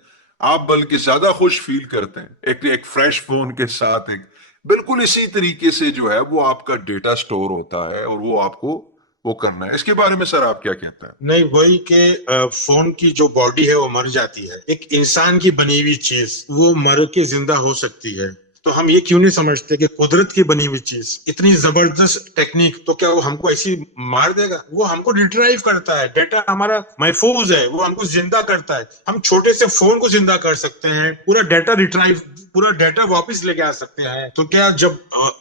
آپ بلکہ زیادہ خوش فیل کرتے ہیں ایک فریش فون کے ساتھ۔ ایک بالکل اسی طریقے سے جو ہے وہ آپ کا ڈیٹا سٹور ہوتا ہے اور وہ آپ کو وہ کرنا ہے۔ اس کے بارے میں سر آپ کیا کہتے ہیں؟ نہیں، وہی کہ فون کی جو باڈی ہے وہ مر جاتی ہے، ایک انسان کی بنی ہوئی چیز وہ مر کے زندہ ہو سکتی ہے، تو ہم یہ کیوں نہیں سمجھتے کہ قدرت کی بنی ہوئی چیز، اتنی زبردست ٹیکنیک، تو کیا وہ ہم کو ایسی مار دے گا؟ وہ ہم کو ریٹرائیو کرتا ہے، ڈیٹا ہمارا محفوظ ہے، وہ ہم کو زندہ کرتا ہے۔ ہم چھوٹے سے فون کو زندہ کر سکتے ہیں، پورا ڈیٹا ریٹرائیو، پورا ڈیٹا واپس لے کے آ سکتے ہیں۔ تو کیا جب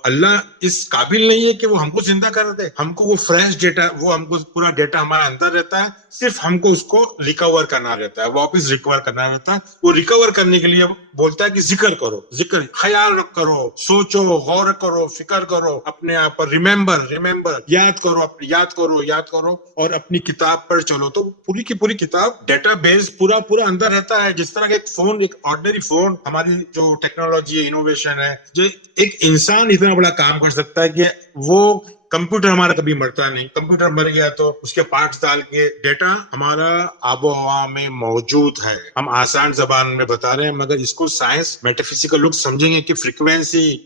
اللہ اس قابل نہیں ہے کہ وہ ہم کو زندہ کر دے؟ ہم کو وہ فریش ڈیٹا، وہ ہم کو پورا ڈیٹا ہمارے اندر رہتا ہے، صرف ہم کو اس کو ریکور کرنا رہتا ہے، واپس ریکور کرنا رہتا ہے۔ وہ ریکور کرنے کے لیے بولتا ہے کہ ذکر کرو، ذکر، خیال کرو، سوچو، غور کرو، فکر کرو اپنے آپ پر، ریمبر، یاد کرو اور اپنی کتاب پر چلو۔ تو پوری کی پوری کتاب، ڈیٹا بیس پورا اندر رہتا ہے، جس طرح ایک فون، ایک آرڈنری فون، ہماری جو ٹیکنالوجی ہے، انوویشن ہے، جو ایک انسان اتنا بڑا کام کر سکتا ہے کہ وہ کمپیوٹر ہمارا کبھی مرتا نہیں، کمپیوٹر مر گیا تو اس کے پارٹس ڈال کے، ڈیٹا ہمارا آب و ہوا میں موجود ہے۔ ہم آسان زبان میں بتا رہے ہیں، مگر اس کو سائنس، میٹافزیکل لوگ سمجھیں گے کہ فریکوینسی،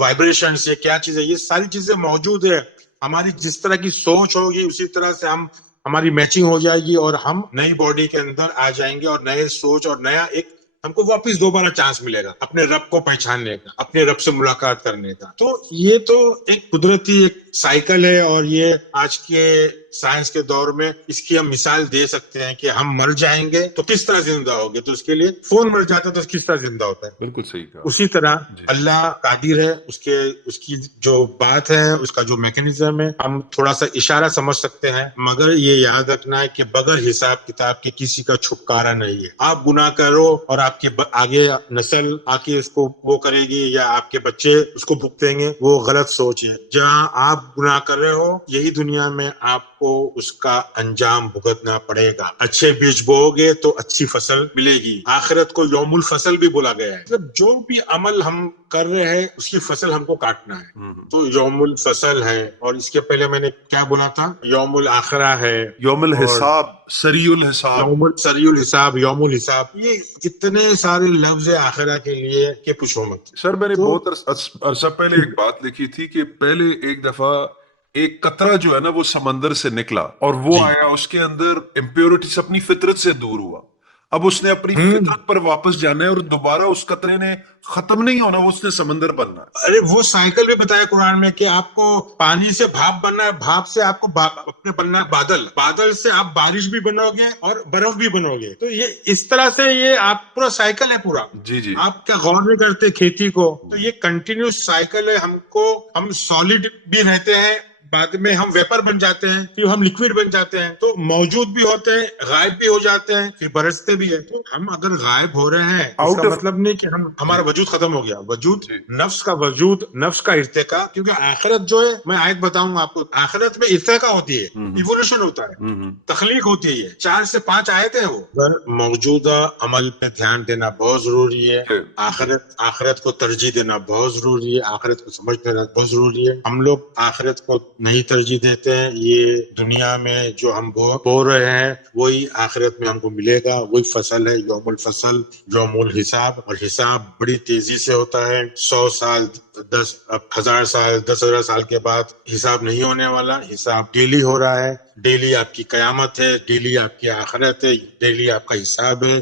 وائبریشنز، یہ کیا چیز ہے، یہ ساری چیزیں موجود ہے۔ ہماری جس طرح کی سوچ ہوگی اسی طرح سے ہماری میچنگ ہو جائے گی اور ہم نئی باڈی کے اندر آ جائیں گے، اور نئے سوچ اور نیا ایک ہم کو واپس دوبارہ چانس ملے گا اپنے رب کو پہچاننے کا، اپنے رب سے ملاقات کرنے کا۔ تو یہ تو ایک قدرتی ایک سائیکل ہے، اور یہ آج کے سائنس کے دور میں اس کی ہم مثال دے سکتے ہیں کہ ہم مر جائیں گے تو کس طرح زندہ ہوگے، تو اس کے لیے فون مر جاتا ہے تو کس طرح زندہ ہوتا ہے۔ بالکل صحیح کہا۔ اسی طرح اللہ قادر ہے، اس کی جو بات ہے، اس کا جو میکینزم ہے، ہم تھوڑا سا اشارہ سمجھ سکتے ہیں، مگر یہ یاد رکھنا ہے کہ بغیر حساب کتاب کے کسی کا چھٹکارا نہیں ہے۔ آپ گناہ کرو اور آپ کے آگے نسل آ کے اس کو وہ کرے گی، یا آپ کے بچے اس کو بھگتیں گے، وہ غلط سوچ ہے۔ جہاں آپ گناہ کر رہے ہو، یہی دنیا میں آپ کو اس کا انجام بھگتنا پڑے گا۔ اچھے بیج بو گے تو اچھی فصل ملے گی۔ آخرت کو یوم الفصل بھی بولا گیا ہے۔ مطلب جو بھی عمل ہم کر رہے ہیں اس کی فصل ہم کو کاٹنا ہے. تو یوم الفصل ہے, اور اس کے پہلے میں نے کیا بولا تھا, یوم الآخرہ ہے, یوم اور الحساب, سری الحساب. سری الحساب, یوم الحساب, یہ اتنے سارے لفظ ہیں آخرہ کے لیے کہ پوچھو مت. سر میں نے تو بہت عرصہ پہلے ایک بات لکھی تھی کہ پہلے ایک دفعہ ایک قطرہ جو ہے نا وہ سمندر سے نکلا اور وہ جی آیا, اس کے اندر امپیورٹیز اپنی فطرت سے دور ہوا. اب اس نے اپنی فطرت پر واپس جانا ہے اور دوبارہ اس قطرے نے ختم نہیں ہونا, وہ اس نے سمندر بننا ہے. ارے وہ سائیکل بھی بتایا قرآن میں کہ آپ کو پانی سے بھاپ بننا ہے, بھاپ سے آپ کو اپنے بننا ہے بادل, بادل سے آپ بارش بھی بنو گے اور برف بھی بنو گے. تو یہ اس طرح سے یہ آپ پورا سائیکل ہے پورا. جی جی آپ کیا غور نہیں کرتے کھیتی کو, تو یہ کنٹینیوس سائیکل ہے. ہم سالڈ بھی رہتے ہیں, بعد میں ہم ویپر بن جاتے ہیں, پھر ہم لکوڈ بن جاتے ہیں, تو موجود بھی ہوتے ہیں, غائب بھی ہو جاتے ہیں, پھر برستے بھی ہیں. تو ہم اگر غائب ہو رہے ہیں اس کا آؤٹ آف مطلب نہیں کہ ہمارا وجود ختم ہو گیا. وجود, جی نفس کا وجود, نفس کا ارتقا, کیونکہ آخرت جو ہے, میں آیت بتاؤں گا آپ کو, آخرت میں ارتقا ہوتی ہے, ایوولوشن ہوتا ہے, تخلیق ہوتی ہے. 4 سے 5 آیتیں ہیں وہ. موجودہ عمل پہ دھیان دینا بہت ضروری ہے. آخرت کو ترجیح دینا بہت ضروری ہے. آخرت کو سمجھنا بہت ضروری ہے. ہم لوگ آخرت کو نہیں ترجیح دیتے ہیں. یہ دنیا میں جو ہم بو رہے ہیں وہی آخرت میں ہم کو ملے گا. وہی فصل ہے, یوم الفصل, یوم الحساب. اور حساب بڑی تیزی سے ہوتا ہے. 100 سال, 10,000 سال, 10,000 سال کے بعد حساب نہیں ہونے والا. حساب ڈیلی ہو رہا ہے. ڈیلی آپ کی قیامت ہے, ڈیلی آپ کی آخرت ہے, ڈیلی آپ کا حساب ہے,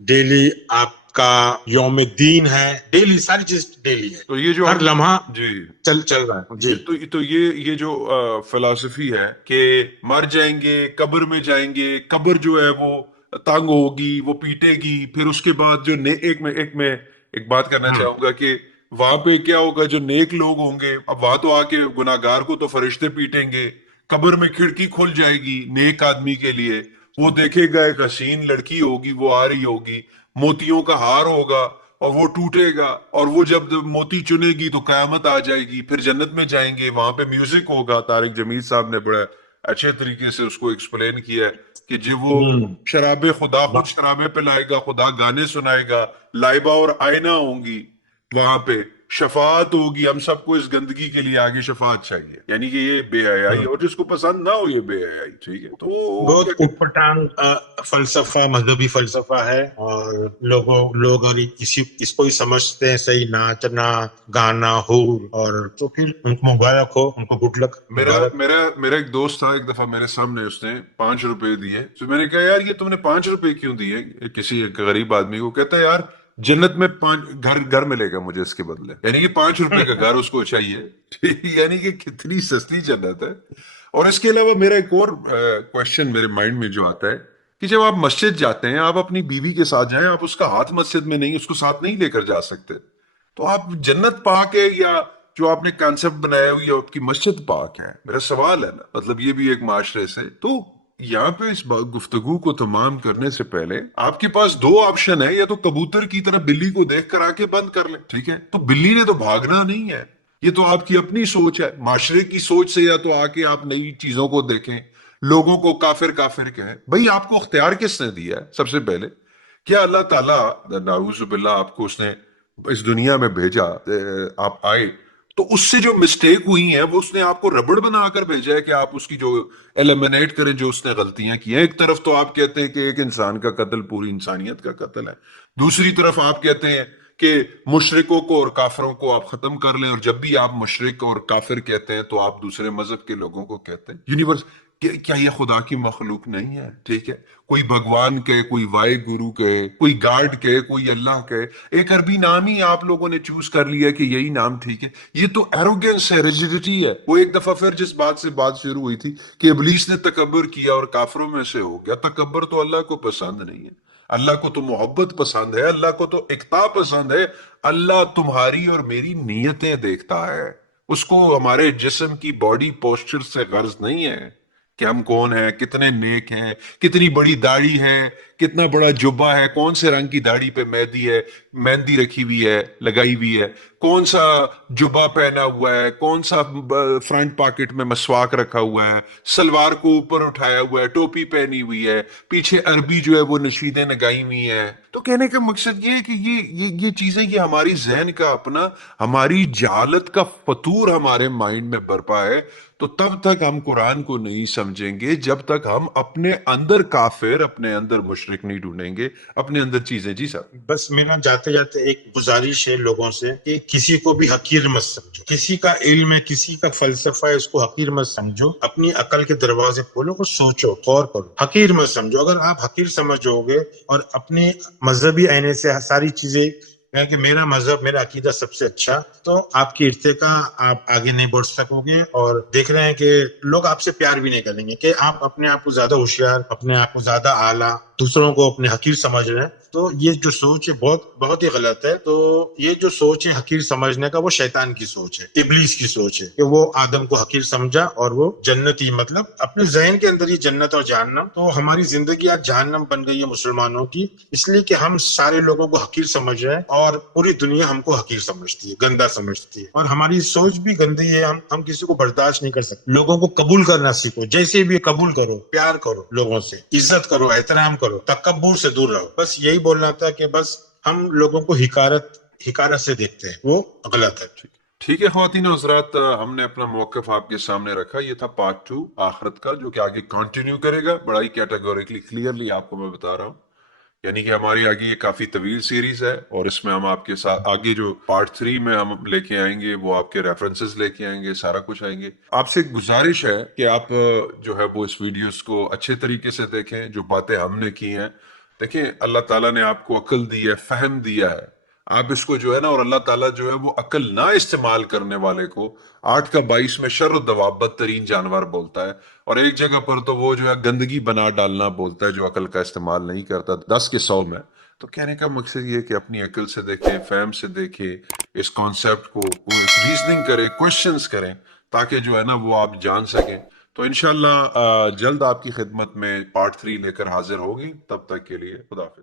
ڈیلی آپ کا یوم دین ہے, ڈیلی ساری چیز ڈیلی ہے. تو یہ جو ہر لمحہ جی چل رہا ہے. جی تو یہ جو فلسفی ہے کہ مر جائیں گے, قبر میں جائیں گے, قبر جو ہے وہ تنگ ہوگی, وہ پیٹے گی, پھر اس کے بعد جو ایک بات کرنا چاہوں گا کہ وہاں پہ کیا ہوگا, جو نیک لوگ ہوں گے, اب وہاں تو آ کے گناہگار کو تو فرشتے پیٹیں گے. قبر میں کھڑکی کھل جائے گی نیک آدمی کے لیے, وہ دیکھے گا ایک حسین لڑکی ہوگی, وہ آ رہی ہوگی, موتیوں کا ہار ہوگا اور وہ ٹوٹے گا, اور وہ جب موتی چنے گی تو قیامت آ جائے گی. پھر جنت میں جائیں گے, وہاں پہ میوزک ہوگا. طارق جمیل صاحب نے بڑا اچھے طریقے سے اس کو ایکسپلین کیا ہے کہ جب وہ شراب خدا خود شرابے پہ لائے گا, خدا گانے سنائے گا, لائبہ اور آئینہ ہوں گی, وہاں پہ شفاعت ہوگی. ہم سب کو اس گندگی کے لیے آگے شفاعت چاہیے, یعنی کہ یہ بے حیائی, اور جس کو پسند نہ ہو یہ بے حیائی, ٹھیک ہے. تو بہت اٹ پٹانگ فلسفہ, مذہبی فلسفہ ہے. اور لوگ اور اس کو ہی سمجھتے ہیں صحیح, ناچنا گانا ہور, اور تو پھر ان کو مبارک ہو, ان کو گڈ لک. میرا ایک دوست تھا, ایک دفعہ میرے سامنے اس نے 5 روپے دیے. تو میں نے کہا یار یہ تم نے 5 روپے کیوں دیے کسی ایک غریب آدمی کو؟ کہتا ہے یار جنت میں 5 گھر ملے گا مجھے اس کے بدلے, یعنی کہ 5 روپے کا گھر اس کو چاہیے. یعنی کہ کتنی سستی جنت ہے. اور اس کے علاوہ میرا ایک اور کوشچن میرے مائنڈ میں جو آتا ہے کہ جب آپ مسجد جاتے ہیں, آپ اپنی بیوی کے ساتھ جائیں, آپ اس کا ہاتھ مسجد میں نہیں, اس کو ساتھ نہیں لے کر جا سکتے, تو آپ جنت پاک ہے یا جو آپ نے کانسیپٹ بنایا ہوئی ہے آپ کی مسجد پاک ہے؟ میرا سوال ہے نا, مطلب یہ بھی ایک معاشرے سے. تو یہاں پہ اس گفتگو کو تمام کرنے سے پہلے آپ کے پاس 2 آپشن ہے, یا تو کبوتر کی طرح بلی کو دیکھ کر آ کے بند کر لیں, ٹھیک ہے, تو بلی نے تو بھاگنا نہیں ہے, یہ تو آپ کی اپنی سوچ ہے. معاشرے کی سوچ سے یا تو آ کے آپ نئی چیزوں کو دیکھیں, لوگوں کو کافر کافر کہیں. بھائی آپ کو اختیار کس نے دیا ہے سب سے پہلے؟ کیا اللہ تعالیٰ نعوذ باللہ آپ کو اس نے اس دنیا میں بھیجا, آپ آئے تو اس سے جو مسٹیک ہوئی ہیں وہ اس نے آپ کو ربڑ بنا کر بھیجا ہے کہ آپ اس کی جو ایلیمنیٹ کریں جو اس نے غلطیاں کی ہیں؟ ایک طرف تو آپ کہتے ہیں کہ ایک انسان کا قتل پوری انسانیت کا قتل ہے, دوسری طرف آپ کہتے ہیں کہ مشرکوں کو اور کافروں کو آپ ختم کر لیں, اور جب بھی آپ مشرک اور کافر کہتے ہیں تو آپ دوسرے مذہب کے لوگوں کو کہتے ہیں یونیورس. کیا یہ خدا کی مخلوق نہیں ہے؟ ٹھیک ہے, کوئی بھگوان کہے, کوئی وائے گرو کہے, کوئی گاڈ کہے, کوئی اللہ کہے, ایک عربی نام ہی آپ لوگوں نے چوز کر لیا کہ یہی نام ٹھیک ہے. یہ تو ایروگینس ہے, ریجیڈیٹی ہے. وہ ایک دفعہ پھر جس بات سے بات شروع ہوئی تھی کہ ابلیس نے تکبر کیا اور کافروں میں سے ہو گیا. تکبر تو اللہ کو پسند نہیں ہے, اللہ کو تو محبت پسند ہے, اللہ کو تو اقتا پسند ہے. اللہ تمہاری اور میری نیتیں دیکھتا ہے, اس کو ہمارے جسم کی باڈی پوسچر سے غرض نہیں ہے کہ ہم کون ہیں, کتنے نیک ہیں, کتنی بڑی داڑھی ہے, کتنا بڑا جبہ ہے, کون سے رنگ کی داڑھی پہ مہندی رکھی ہوئی ہے, لگائی ہوئی ہے, کون سا جبہ پہنا ہوا ہے, کون سا فرنٹ پاکٹ میں مسواک رکھا ہوا ہے, سلوار کو اوپر اٹھایا ہوا ہے, ٹوپی پہنی ہوئی ہے, پیچھے عربی جو ہے وہ نشیدیں لگائی ہوئی ہیں. تو کہنے کا مقصد یہ ہے کہ یہ چیزیں, یہ ہماری ذہن کا اپنا, ہماری جہالت کا فطور ہمارے مائنڈ میں برپا ہے. تو تب تک ہم قرآن کو نہیں سمجھیں گے جب تک ہم اپنے اندر کافر, اپنے اندر مشرک نہیں ڈھونڈیں گے, اپنے اندر چیزیں. جی صاحب. بس میرا جاتے جاتے ایک گزارش ہے لوگوں سے کہ کسی کو بھی حقیر مت سمجھو. کسی کا علم ہے, کسی کا فلسفہ ہے, اس کو حقیر مت سمجھو. اپنی عقل کے دروازے کھولو, کو سوچو, غور کرو. حقیر مت سمجھو. اگر آپ حقیر سمجھو گے اور اپنے مذہبی آئینے سے ساری چیزیں کہ میرا مذہب, میرا عقیدہ سب سے اچھا, تو آپ کی ارتقا آپ آگے نہیں بڑھ سکو گے. اور دیکھ رہے ہیں کہ لوگ آپ سے پیار بھی نہیں کریں گے کہ آپ اپنے آپ کو زیادہ ہوشیار, اپنے آپ کو زیادہ اعلیٰ, دوسروں کو اپنے حقیر سمجھ رہے ہیں. تو یہ جو سوچ ہے بہت ہی غلط ہے. تو یہ جو سوچ ہے حقیر سمجھنے کا, وہ شیطان کی سوچ ہے, ابلیس کی سوچ ہے کہ وہ آدم کو حقیر سمجھا اور وہ جنتی, مطلب اپنے ذہن کے اندر ہی جنت اور جہنم. تو ہماری زندگی آج جہنم بن گئی ہے مسلمانوں کی, اس لیے کہ ہم سارے لوگوں کو حقیر سمجھ رہے ہیں اور پوری دنیا ہم کو حقیر سمجھتی ہے, گندا سمجھتی ہے, اور ہماری سوچ بھی گندی ہے. ہم کسی کو برداشت نہیں کر سکتے. لوگوں کو قبول کرنا سیکھو, جیسے بھی قبول کرو, پیار کرو, لوگوں سے عزت کرو, احترام کرو, تکبر سے دور رہو. بس یہی بولنا تھا کہ بس ہم لوگوں کو حکارت سے دیکھتے ہیں, وہ غلط ہے. ٹھیک ہے خواتین و حضرات, ہم نے اپنا موقف آپ کے سامنے رکھا. یہ تھا پارٹ 2 آخرت کا, جو کہ آگے کنٹینیو کرے گا. بڑا ہی کیٹیگوریکلی کلیئرلی آپ کو میں بتا رہا ہوں, یعنی کہ ہماری آگے یہ کافی طویل سیریز ہے, اور اس میں ہم آپ کے ساتھ آگے جو پارٹ 3 میں ہم لے کے آئیں گے, وہ آپ کے ریفرنسز لے کے آئیں گے, سارا کچھ آئیں گے. آپ سے گزارش ہے کہ آپ جو ہے وہ اس ویڈیوز کو اچھے طریقے سے دیکھیں. جو باتیں ہم نے کی ہیں, دیکھیں اللہ تعالیٰ نے آپ کو عقل دی ہے, فہم دیا ہے. آپ اس کو جو ہے نا, اور اللہ تعالیٰ جو ہے وہ عقل نہ استعمال کرنے والے کو 8 کا 22 میں شر و دواب, بدترین جانور بولتا ہے. اور ایک جگہ پر تو وہ جو ہے گندگی بنا ڈالنا بولتا ہے, جو عقل کا استعمال نہیں کرتا, 10 کے 100 میں. تو کہنے کا مقصد یہ ہے کہ اپنی عقل سے دیکھیں, فہم سے دیکھیں, اس کانسیپٹ کو ریزننگ کریں, کوشچنز کریں, تاکہ جو ہے نا وہ آپ جان سکیں. تو انشاءاللہ جلد آپ کی خدمت میں پارٹ 3 لے کر حاضر ہوگی. تب تک کے لیے خدا حافظ.